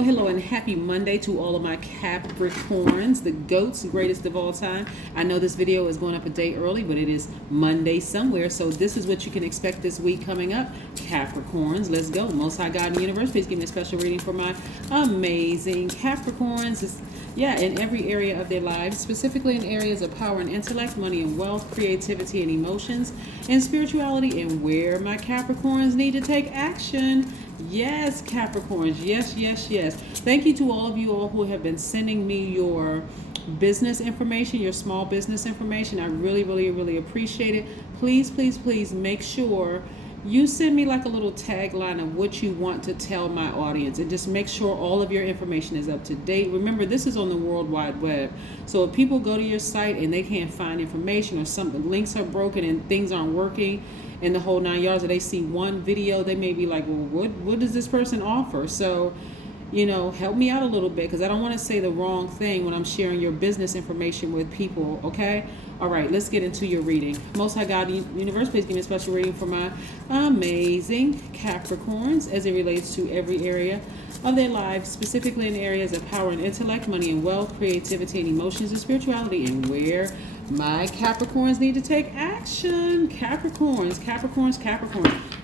hello, and happy Monday to all of my Capricorns, the GOATs, greatest of all time. I know this video is going up a day early, but it is Monday somewhere, so this is what you can expect this week coming up. Capricorns, let's go. Most High God in the universe, please give me a special reading for my amazing Capricorns. In every area of their lives, specifically in areas of power and intellect, money and wealth, creativity and emotions, and spirituality, and where my Capricorns need to take action. Yes, Capricorns. Yes. Thank you to all of you all who have been sending me your business information, your small business information. I really appreciate it. Please make sure you send me like a little tagline of what you want to tell my audience, and just make sure all of your information is up to date. Remember, this is on the World Wide Web. So if people go to your site and they can't find information, or something, links are broken and things aren't working in the whole 9 yards, or they see one video, they may be like, well, what does this person offer? So, help me out a little bit, because I don't want to say the wrong thing when I'm sharing your business information with people, okay? All right, let's get into your reading. Most High God Universe, please give me a special reading for my amazing Capricorns as it relates to every area of their lives, specifically in areas of power and intellect, money and wealth, creativity and emotions, and spirituality, and where my Capricorns need to take action. Capricorns.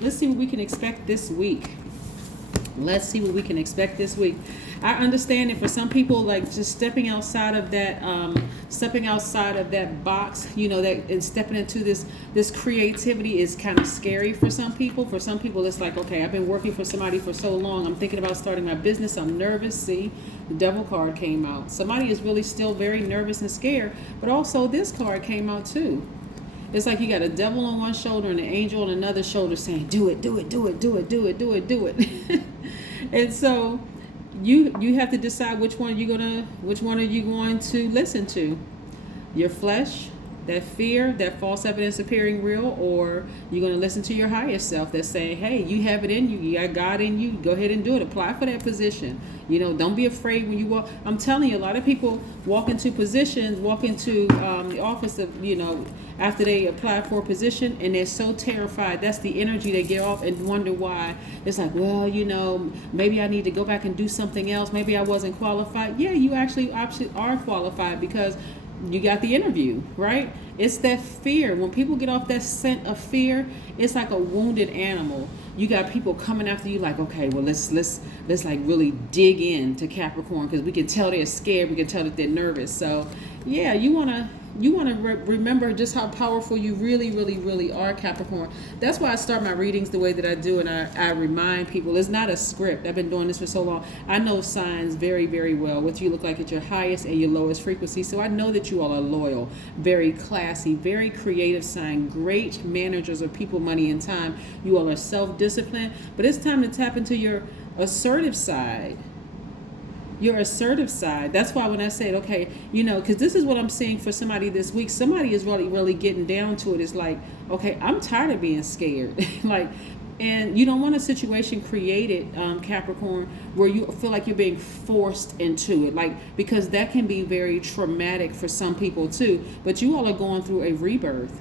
Let's see what we can expect this week. I understand that for some people, like, just stepping outside of that box, that, and stepping into this creativity is kind of scary for some people. For some people, it's like, okay, I've been working for somebody for so long. I'm thinking about starting my business. I'm nervous. See, the Devil card came out. Somebody is really still very nervous and scared, but also this card came out too. It's like you got a devil on one shoulder and an angel on another shoulder saying, do it. And so you have to decide which one are you going to listen to. Your flesh, that fear, that false evidence appearing real, or you're going to listen to your higher self that's saying, hey, you have it in you. You got God in you. Go ahead and do it. Apply for that position. Don't be afraid when you walk. I'm telling you, a lot of people walk into the office of, after they apply for a position, and they're so terrified. That's the energy they get off, and wonder why. It's like, well, maybe I need to go back and do something else. Maybe I wasn't qualified. Yeah, you actually are qualified, because you got the interview, right? It's that fear. When people get off that scent of fear, it's like a wounded animal. You got people coming after you like, okay, well, let's like really dig in to Capricorn, because we can tell they're scared. We can tell that they're nervous. So yeah, you want to remember just how powerful you really are, Capricorn. That's why I start my readings the way that I do, and I remind people it's not a script. I've been doing this for so long. I know signs very well, what you look like at your highest and your lowest frequency. So I know that you all are loyal, very classy, very creative sign, great managers of people, money, and time. You all are self-disciplined, but it's time to tap into your assertive side. That's why when I said, okay, because this is what I'm seeing for somebody this week. Somebody is really getting down to it. It's like, okay, I'm tired of being scared. And you don't want a situation created, Capricorn, where you feel like you're being forced into it, because that can be very traumatic for some people too. But you all are going through a rebirth.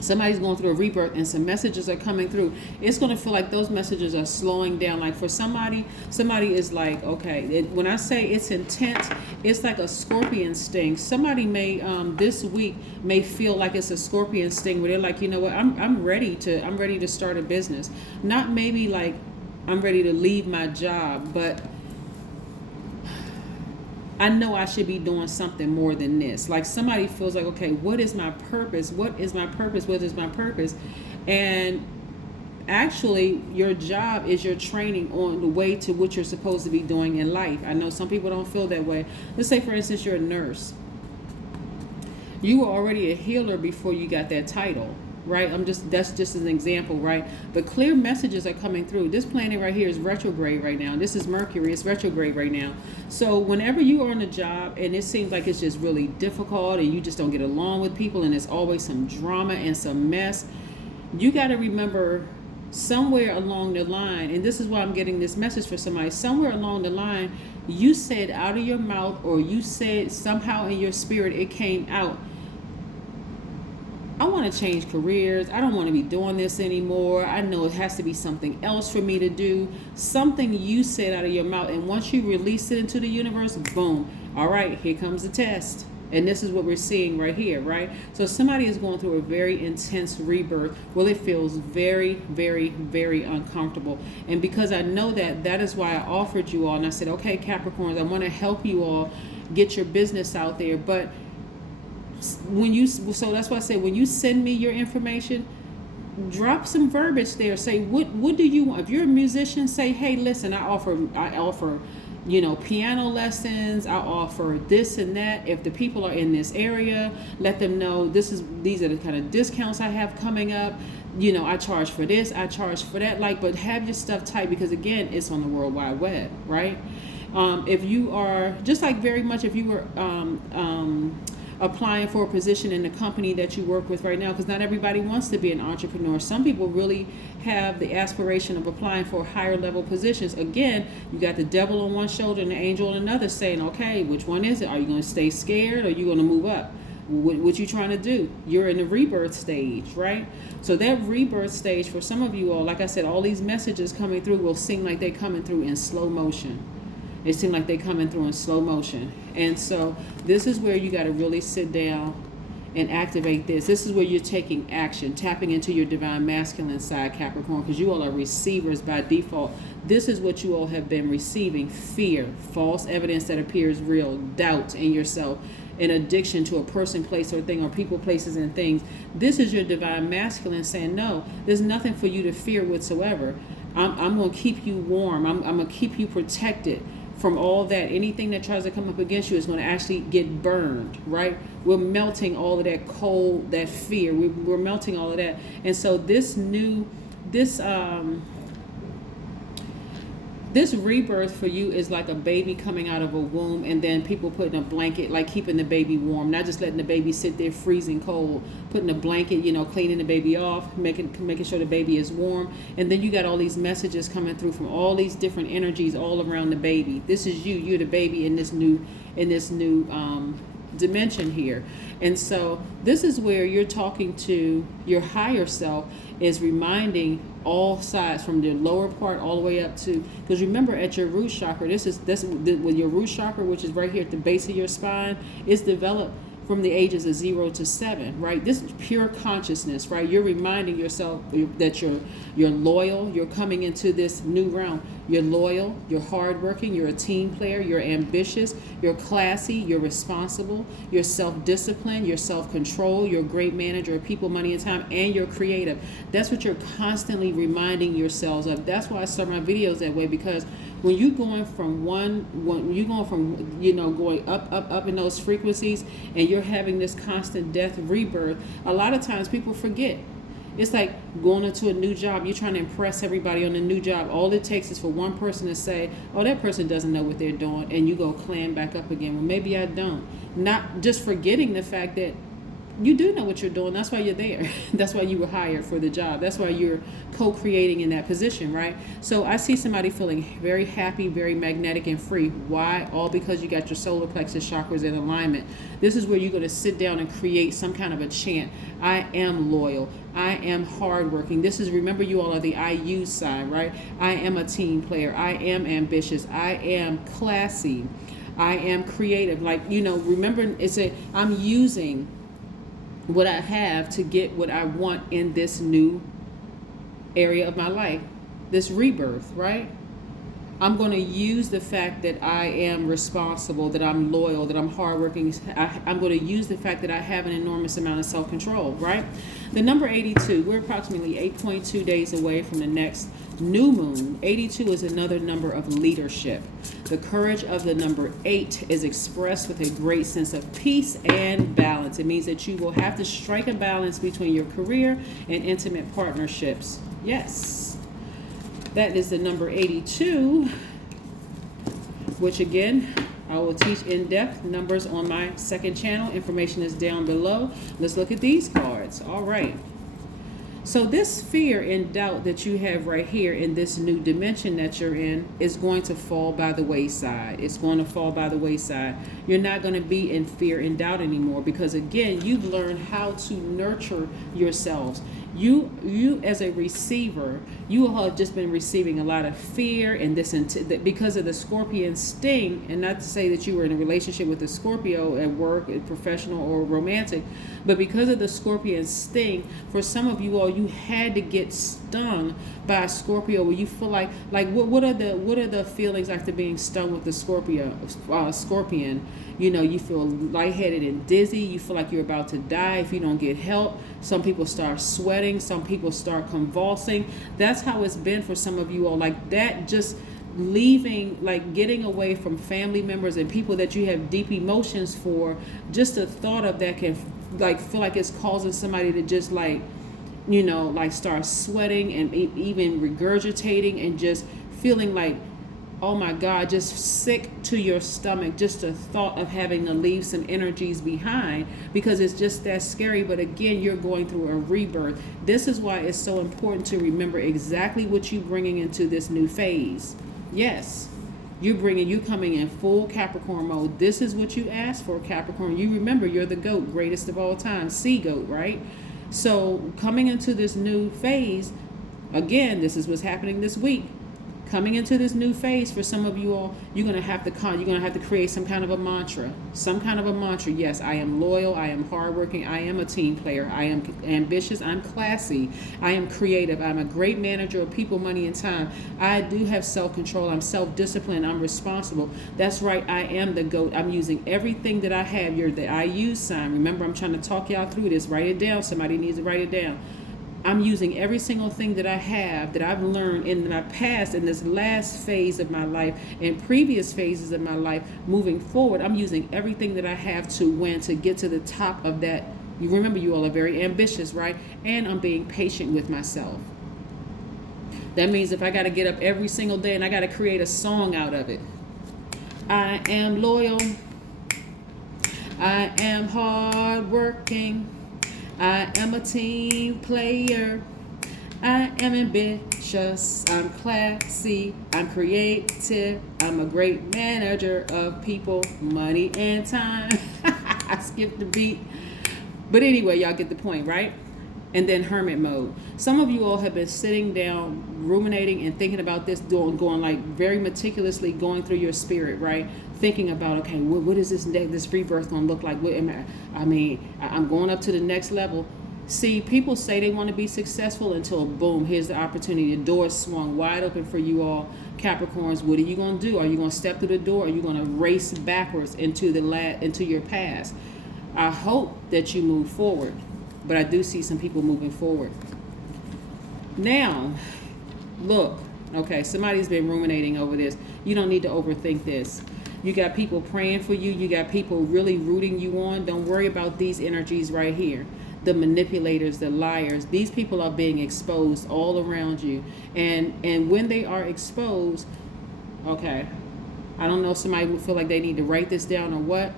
Somebody's going through a rebirth, and some messages are coming through. It's going to feel like those messages are slowing down. Like for somebody is like, okay, when I say it's intense, it's like a scorpion sting. Somebody may this week may feel like it's a scorpion sting, where they're like, you know what, I'm ready to start a business. Not maybe like I'm ready to leave my job, but I know I should be doing something more than this. Like somebody feels like, okay, what is my purpose? And actually, your job is your training on the way to what you're supposed to be doing in life. I know some people don't feel that way. Let's say, for instance, you're a nurse. You were already a healer before you got that title, right? That's just an example, right? But clear messages are coming through. This planet right here is retrograde right now. This is Mercury. It's retrograde right now. So whenever you are on a job and it seems like it's just really difficult and you just don't get along with people and there's always some drama and some mess, you got to remember somewhere along the line, and this is why I'm getting this message for somebody, somewhere along the line, you said out of your mouth, or you said somehow in your spirit, it came out, I want want to change careers. I don't want to be doing this anymore. I know it has to be something else for me to do. Something you said out of your mouth. And once you release it into the universe, boom. All right, here comes the test. And this is what we're seeing right here, right? So somebody is going through a very intense rebirth. Well, it feels very, very, very uncomfortable. And because I know that, that is why I offered you all. And I said, okay, Capricorns, I want to help you all get your business out there. But when you, so that's why I said, when you send me your information, drop some verbiage there. Say, what do you want? If you're a musician, say, hey, listen, I offer, you know, piano lessons. I offer this and that. If the people are in this area, let them know these are the kind of discounts I have coming up. You know, I charge for this, I charge for that. Like, but have your stuff tight, because again, it's on the World Wide Web, right? If you are just like very much, if you were applying for a position in the company that you work with right now, because not everybody wants to be an entrepreneur. Some people really have the aspiration of applying for higher level positions. Again, you got the devil on one shoulder and the angel on another saying, okay, which one is it? Are you going to stay scared, or are you going to move up? What you trying to do? You're in the rebirth stage, right? So that rebirth stage for some of you all, like I said, all these messages coming through will seem like they're coming through in slow motion. It seems like they're coming through in slow motion. And so this is where you got to really sit down and activate this. This is where you're taking action, tapping into your divine masculine side, Capricorn, because you all are receivers by default. This is what you all have been receiving: fear, false evidence that appears real, doubt in yourself, an addiction to a person, place, or thing, or people, places, and things. This is your divine masculine saying, no, there's nothing for you to fear whatsoever. I'm going to keep you warm. I'm going to keep you protected from all that. Anything that tries to come up against you is going to actually get burned, right? We're melting all of that cold, that fear. We're melting all of that. And so this rebirth for you is like a baby coming out of a womb, and then people putting a blanket, like keeping the baby warm, not just letting the baby sit there freezing cold, putting a blanket, you know, cleaning the baby off, making sure the baby is warm. And then you got all these messages coming through from all these different energies all around the baby. This is you're the baby in this new dimension here. And so this is where you're talking to your higher self, is reminding all sides, from the lower part all the way up to, because remember, at your root chakra, with your root chakra, which is right here at the base of your spine, is developed from the ages of 0 to 7, right? This is pure consciousness, right? You're reminding yourself that you're loyal. You're coming into this new realm. You're loyal, you're hardworking, you're a team player, you're ambitious, you're classy, you're responsible, you're self-disciplined, you're self-control, you're a great manager of people, money, and time, and you're creative. That's what you're constantly reminding yourselves of. That's why I start my videos that way, because when you're going from going up in those frequencies, and you're having this constant death rebirth, a lot of times people forget. It's like going into a new job. You're trying to impress everybody on the new job. All it takes is for one person to say, oh, that person doesn't know what they're doing, and you go clam back up again. Well, maybe I don't. Not just forgetting the fact that you do know what you're doing. That's why you're there. That's why you were hired for the job. That's why you're co-creating in that position, right? So I see somebody feeling very happy, very magnetic and free. Why? All because you got your solar plexus chakras in alignment. This is where you're going to sit down and create some kind of a chant. I am loyal. I am hardworking. This is, remember, you all are the IU side, right? I am a team player. I am ambitious. I am classy. I am creative. Like, remember, I'm using what I have to get what I want in this new area of my life, this rebirth, right? I'm going to use the fact that I am responsible, that I'm loyal, that I'm hardworking. I'm going to use the fact that I have an enormous amount of self-control, right? The number 82, we're approximately 8.2 days away from the next new moon. 82 is another number of leadership. The courage of the number 8 is expressed with a great sense of peace and balance. It means that you will have to strike a balance between your career and intimate partnerships. Yes. That is the number 82, which again, I will teach in-depth numbers on my second channel. Information is down below. Let's look at these cards. All right. So this fear and doubt that you have right here in this new dimension that you're in is going to fall by the wayside. It's going to fall by the wayside. You're not going to be in fear and doubt anymore, because again, you've learned how to nurture yourselves. You as a receiver, you all have just been receiving a lot of fear and this because of the Scorpion sting. And not to say that you were in a relationship with a Scorpio at work, professional or romantic, but because of the Scorpion sting, for some of you all, you had to get stung by a Scorpio, where you feel like what are the feelings after being stung with the Scorpion? You know, you feel lightheaded and dizzy. You feel like you're about to die if you don't get help. Some people start sweating. Some people start convulsing. That's how it's been for some of you all. Like that, just leaving, like getting away from family members and people that you have deep emotions for. Just the thought of that can like feel like it's causing somebody to just like, you know, like start sweating and even regurgitating and just feeling like, oh my God, just sick to your stomach, just the thought of having to leave some energies behind, because it's just that scary. But again, you're going through a rebirth. This is why it's so important to remember exactly what you're bringing into this new phase. Yes, you coming in full Capricorn mode. This is what you asked for, Capricorn. You remember, you're the GOAT, greatest of all time, sea goat, right? So coming into this new phase, again, this is what's happening this week. Coming into this new phase, for some of you all, you're gonna have to create some kind of a mantra. Yes, I am loyal. I am hardworking. I am a team player. I am ambitious. I'm classy. I am creative. I'm a great manager of people, money, and time. I do have self-control. I'm self-disciplined. I'm responsible. That's right. I am the GOAT. I'm using everything that I have. You're the I use sign. Remember, I'm trying to talk y'all through this. Write it down. Somebody needs to write it down. I'm using every single thing that I have, that I've learned in my past, in this last phase of my life, and previous phases of my life, moving forward. I'm using everything that I have to win, to get to the top of that. You remember, you all are very ambitious, right? And I'm being patient with myself. That means if I got to get up every single day and I got to create a song out of it. I am loyal. I am hardworking. I am a team player. I am ambitious. I'm classy. I'm creative. I'm a great manager of people, money, and time. I skipped the beat. But anyway, y'all get the point, right? And then hermit mode. Some of you all have been sitting down, ruminating and thinking about this, going like very meticulously going through your spirit, right? Thinking about, okay, what is this rebirth going to look like? I'm going up to the next level. See, people say they want to be successful until boom, here's the opportunity. The door swung wide open for you all, Capricorns. What are you going to do? Are you going to step through the door? Or are you going to race backwards into your past? I hope that you move forward, but I do see some people moving forward. Now, look, okay, somebody's been ruminating over this. You don't need to overthink this. You got people praying for you. You got people really rooting you on. Don't worry about these energies right here. The manipulators, the liars. These people are being exposed all around you. And when they are exposed, okay, I don't know if somebody would feel like they need to write this down or what.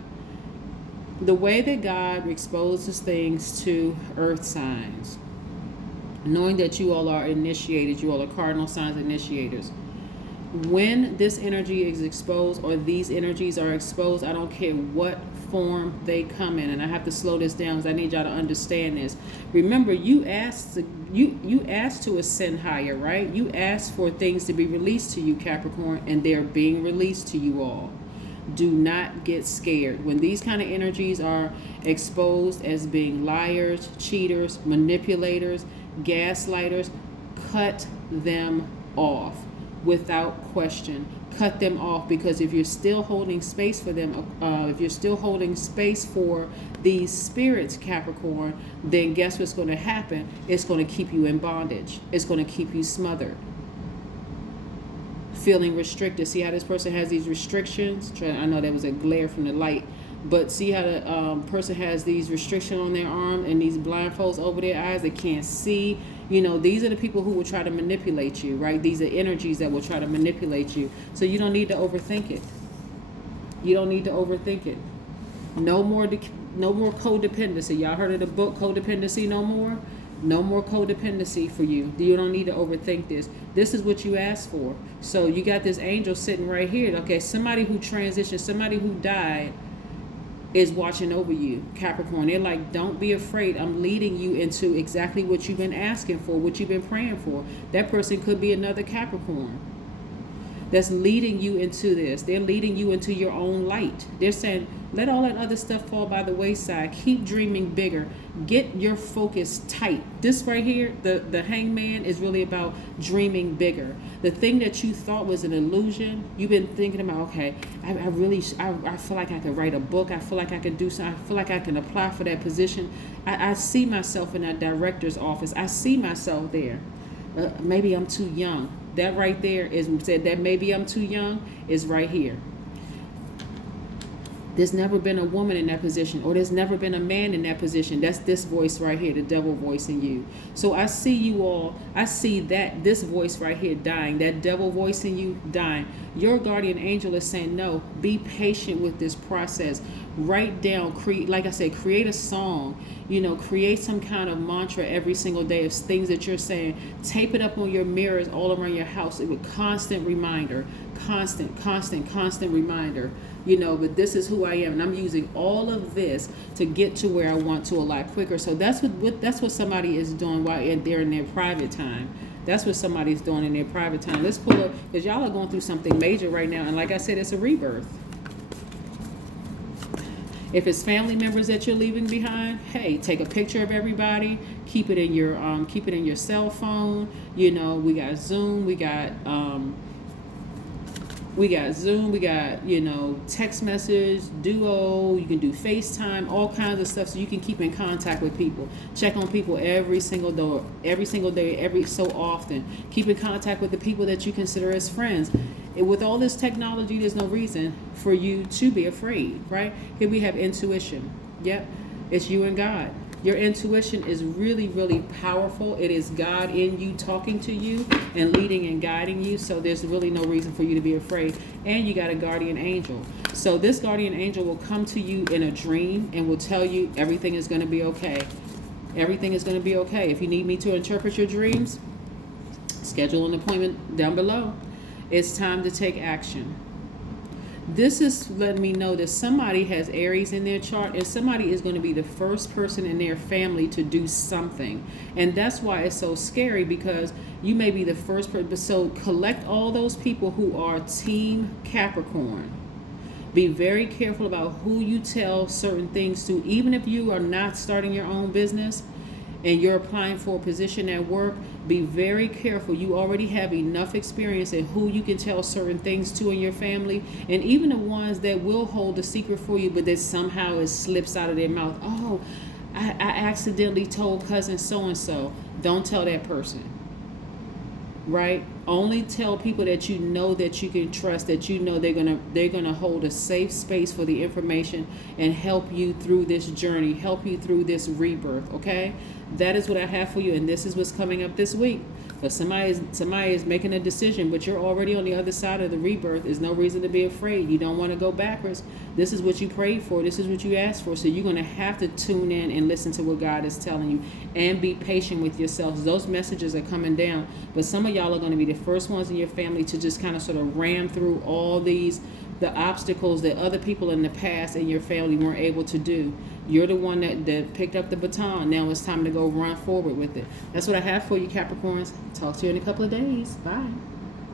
The way that God exposes things to earth signs, knowing that you all are initiated, you all are cardinal signs initiators. When this energy is exposed, or these energies are exposed, I don't care what form they come in. And I have to slow this down because I need y'all to understand this. Remember, you asked to ascend higher, right? You asked for things to be released to you, Capricorn, and they're being released to you all. Do not get scared. When these kind of energies are exposed as being liars, cheaters, manipulators, gaslighters, cut them off. Without question, cut them off, because if you're still holding space for them, if you're still holding space for these spirits, Capricorn, then guess what's going to happen? It's going to keep you in bondage. It's going to keep you smothered, feeling restricted. See how this person has these restrictions? I know that was a glare from the light, but see how the person has these restrictions on their arm and these blindfolds over their eyes. They can't see. You know, these are the people who will try to manipulate you, right? These are energies that will try to manipulate you. So you don't need to overthink it. You don't need to overthink it. No more codependency. Y'all heard of the book Codependency No More? No more codependency for you. You don't need to overthink this. This is what you asked for. So you got this angel sitting right here. Okay, somebody who transitioned, somebody who died is watching over you, Capricorn. They're like, don't be afraid. I'm leading you into exactly what you've been asking for, what you've been praying for. That person could be another Capricorn that's leading you into this. They're leading you into your own light. They're saying, let all that other stuff fall by the wayside. Keep dreaming bigger. Get your focus tight. This right here, the hangman, is really about dreaming bigger. The thing that you thought was an illusion, you've been thinking about, okay, I feel like I could write a book. I feel like I could do something. I feel like I can apply for that position. I see myself in that director's office. I see myself there. Maybe I'm too young. That right there is said that maybe I'm too young is right here. There's never been a woman in that position, or there's never been a man in that position. That's this voice right here, the devil voice in you. So I see you all, I see that this voice right here dying, that devil voice in you dying. Your guardian angel is saying, no, be patient with this process. Write down, like I said, create a song, create some kind of mantra every single day of things that you're saying. Tape it up on your mirrors all around your house. It would constant reminder, constant reminder. But this is who I am, and I'm using all of this to get to where I want to a lot quicker. So that's what somebody is doing while they're in their private time. That's what somebody's doing in their private time. Let's pull up, because y'all are going through something major right now, and like I said, it's a rebirth. If it's family members that you're leaving behind, hey, take a picture of everybody. Keep it in your cell phone. We got Zoom. We got text message, Duo. You can do FaceTime, all kinds of stuff, so you can keep in contact with people. Check on people every single day, every so often. Keep in contact with the people that you consider as friends. With all this technology, there's no reason for you to be afraid, right? Here we have intuition. Yep, it's you and God. Your intuition is really, really powerful. It is God in you talking to you and leading and guiding you. So there's really no reason for you to be afraid. And you got a guardian angel. So this guardian angel will come to you in a dream and will tell you everything is going to be okay. Everything is going to be okay. If you need me to interpret your dreams, schedule an appointment down below. It's time to take action. This is letting me know that somebody has Aries in their chart, and somebody is going to be the first person in their family to do something. And that's why it's so scary, because you may be the first person. So collect all those people who are Team Capricorn. Be very careful about who you tell certain things to. Even if you are not starting your own business and you're applying for a position at work, be very careful. You already have enough experience in who you can tell certain things to in your family, and even the ones that will hold a secret for you, but that somehow it slips out of their mouth. Oh, I accidentally told cousin so-and-so. Don't tell that person, right? Only tell people that you know that you can trust, that you know they're gonna hold a safe space for the information and help you through this journey, help you through this rebirth, okay? That is what I have for you, and this is what's coming up this week. But somebody is making a decision, but you're already on the other side of the rebirth. There's no reason to be afraid. You don't want to go backwards. This is what you prayed for. This is what you asked for. So you're going to have to tune in and listen to what God is telling you, and be patient with yourselves. Those messages are coming down, but some of y'all are going to be the first ones in your family to just kind of sort of ram through all the obstacles that other people in the past in your family weren't able to do. You're the one that picked up the baton. Now it's time to go run forward with it. That's what I have for you, Capricorns. Talk to you in a couple of days. Bye.